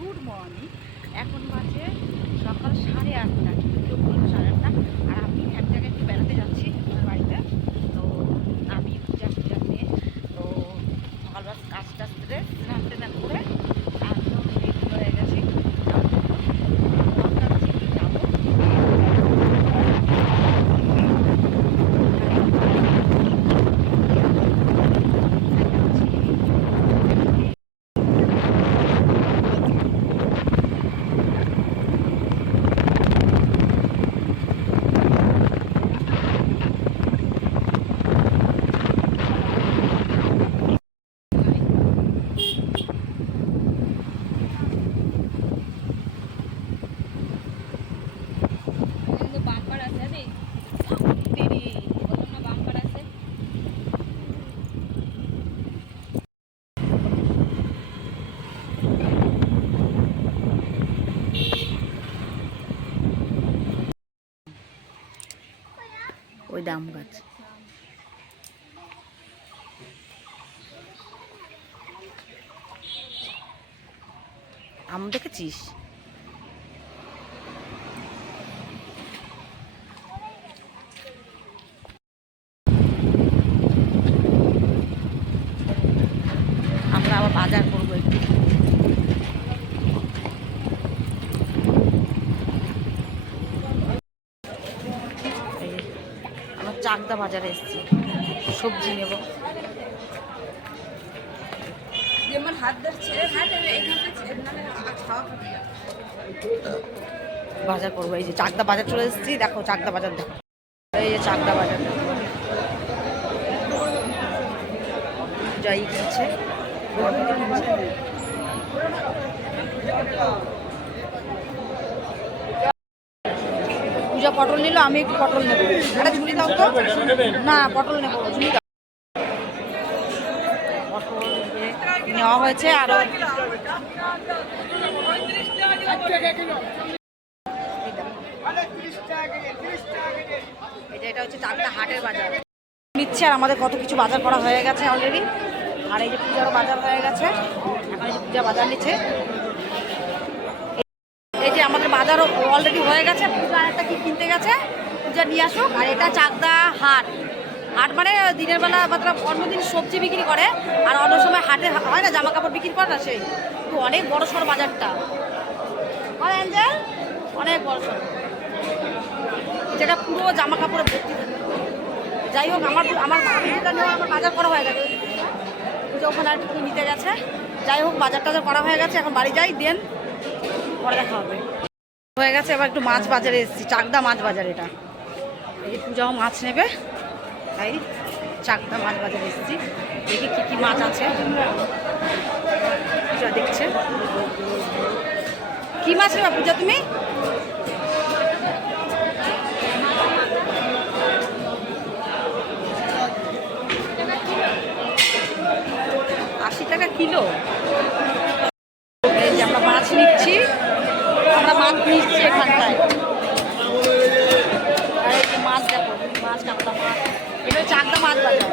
Good morning. এখন বাজে সকাল সাড়ে আটটা কেউ সাড়ে আটটা। আর আমি এক জায়গায় একটু বেড়াতে যাচ্ছি আমার বাড়িতে। তো আমি পূজা পূজা নিয়ে তো সকালবেলা কাজ টাজ করে স্নান টান করে একদম রেডি হয়ে গেছি যাব। ভাবছি কি যাব। কিন্তু বাম্পার আছে রে দিদি বললাম না বাম্পার আছে ওই দাম গাছ। আম দেখেছিস? আমরা আবার বাজার করব একটু এই যে, চাকদা বাজারে এসেছি। সবজি নেব। বাজার করব, এই যে চাকদা বাজার চলে এসেছি। দেখো, চাকদা বাজার দেখো। এই যে চাকদা বাজার। যাই কিনছে। বড়দিদি পটল নিল, আমি একটু পটল নেব। একটা ঝুড়ি দাও তো। না, পটল নেব ঝুড়ি দাও। নেওয়া হয়েছে, আরও নিচ্ছে আর আমাদের কত কিছু বাজার করা হয়ে গেছে অলরেডি আর এই যে পূজারও বাজার হয়ে গেছে। এখন এই যে পূজা বাজার নিচ্ছে। বাজারও অলরেডি হয়ে গেছে পূজা একটা কি কিনতে গেছে। পূজা, নিয়ে আসুক। আর এটা চাকদা হাট। হাট মানে দিনের বেলা মতলব অন্যদিন সবজি বিক্রি করে, আর অন্য সময় হাটে হয় না জামা কাপড় বিক্রি করে না সেই কিন্তু অনেক বড় সড় বাজারটা। হয় অ্যাঞ্জেল অনেক বড় সড়। যেটা পুরো জামা কাপড়ে ভর্তি থাকে। যাই হোক, আমার আমার আমি যেটা নেওয়া আমার বাজার করা হয়ে গেছে। পুজো ওখানে আর নিতে গেছে। যাই হোক বাজার টাজার করা হয়ে গেছে, এখন বাড়ি যাই, দেন পরে দেখা হবে। হয়ে গেছে, এবার একটু মাছ বাজারে এসেছি, চাকদা মাছ বাজার এটা। এই পূজাও মাছ নেবে, তাই চাকদা মাছ বাজারে এসেছি। দেখি কী কী মাছ আছে। পূজা দেখছে। কি মাছ নেবে পূজা তুমি? আশি টাকা কিলো এই যে আমরা মাছ নিচ্ছি আমরা মাছ নিচ্ছি এখানটায় আর এই যে মাছ দেখো মাছ কাঁকড়া মাছ এটা হচ্ছে চাকদা মাছ বাজার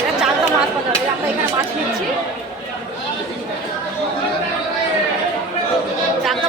এটা চাকদা মাছ বাজার এই আমরা এখানে মাছ নিচ্ছি চাকদা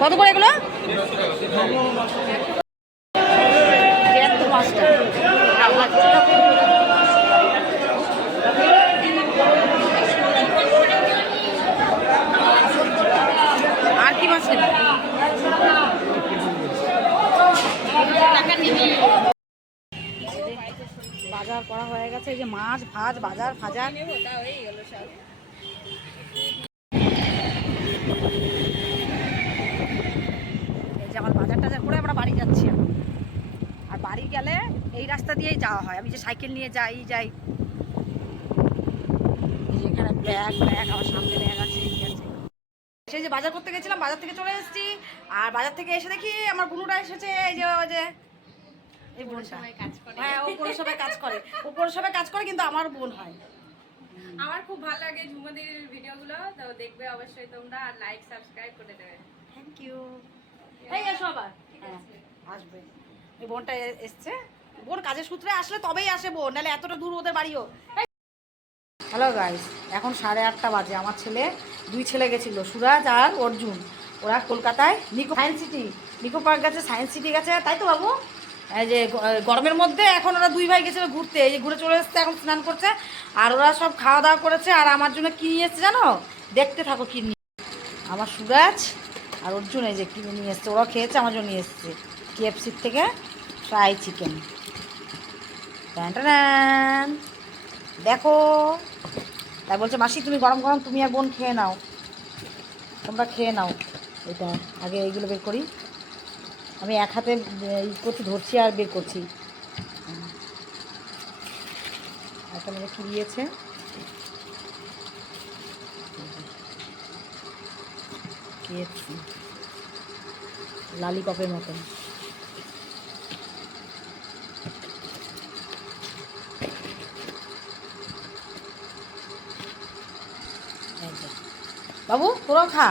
কত করে এগুলো? আর কি মাছ বাজার করা হয়ে গেছে যে মাছ ভাজ বাজার ফাজার ওটা হয়ে গেল সব এই যে আমার বাজার টাজার করে আমরা বাড়ি যাচ্ছি এখন। আর বাড়ি গেলে এই রাস্তা দিয়েই যাওয়া হয়। আমি যে সাইকেল নিয়ে যাই যাই। ব্যাগ ব্যাগ আমার সামনে ব্যাগ আছে এই আছে। সেই যে বাজার করতে গেছিলাম বাজার থেকে চলে এসেছি। আর বাজার থেকে এসে দেখি আমার বুনুরা এসেছে এই যে ওই যে। এই বোনটা। হ্যাঁ ও পৌরসভায় কাজ করে। ও পৌরসভায় কাজ করে কিন্তু আমার বোন হয়। আমার খুব ভালো লাগে ঝুমদির ভিডিওগুলো তো দেখবে অবশ্যই তোমরা আর লাইক সাবস্ক্রাইব করে দেবে। থ্যাংক ইউ এই হ্যাঁ আসবে। এই বোনটা এ- এসছে। বোন কাজের সূত্রে আসলে তবেই আসে বোন নাহলে এতটা দূর ওদের বাড়িও। হ্যালো গাইস এখন সাড়ে আটটা বাজে। আমার ছেলে দুই ছেলে গেছিল সুরাজ আর অর্জুন। ওরা কলকাতায় Nicco science city Nicco park গেছে সায়েন্স সিটি গেছে। তাই তো বাবু? এই যে গরমের মধ্যে এখন ওরা দুই ভাই গেছিল ঘুরতে। এই যে ঘুরে চলে এসছে এখন স্নান করছে। আর ওরা সব খাওয়া দাওয়া করেছে। আর আমার জন্য কি নিয়ে এসছে জানো? দেখতে থাকো কি নিয়ে আমার সুরাজ আর অর্জুন এই যে কিনে নিয়ে এসছে? ওরা খেয়েছে, আমার জন্য নিয়ে এসছে। কেএফসির থেকে ফ্রাই চিকেন দেখো। তাই বলছে, মাসি, তুমি গরম গরম, তুমি আর বোন খেয়ে নাও। তোমরা খেয়ে নাও। এটা, আগে এইগুলো বের করি। আমি এক হাতে ই করছি, ধরছি আর বের করছি। একটা মানে কি দিয়েছে? কেএফসি লালিপপের মতন। বাবু তোরাও খা।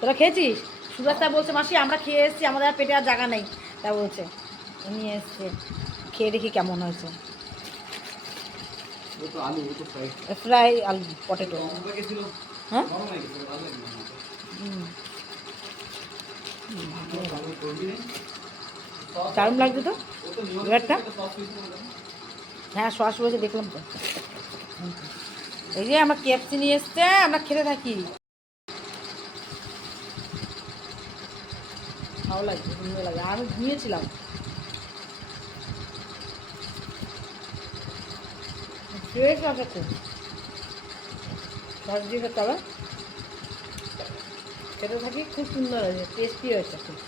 তোরা খেয়েছিস? সুগারটা বলছে মাসি আমরা খেয়ে এসেছি আমাদের আর পেটে আর জায়গা নেই। তা বলছে নিয়ে এসছে। খেয়ে দেখি কেমন হয়েছে। ফ্রাই। আলু পটেটো। হয়ে? দারুণ লাগছে তো? এবারটা? হ্যাঁ সস রয়েছে দেখলাম তো। এই যে আমরা কেএফসি নিয়ে এসছে, আমরা খেতে থাকি। ভালো লাগছে, সুন্দর লাগে আমি ঘুমিয়েছিলাম। ফ্রেশ আছে খুব সস দিয়ে খেতে থাকি খুব সুন্দর হয়েছে টেস্টি হয়েছে খুব।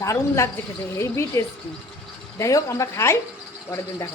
দারুণ লাগছে খেতে, হেভি টেস্টি যাই হোক, আমরা খাই, পরের দিন দেখা।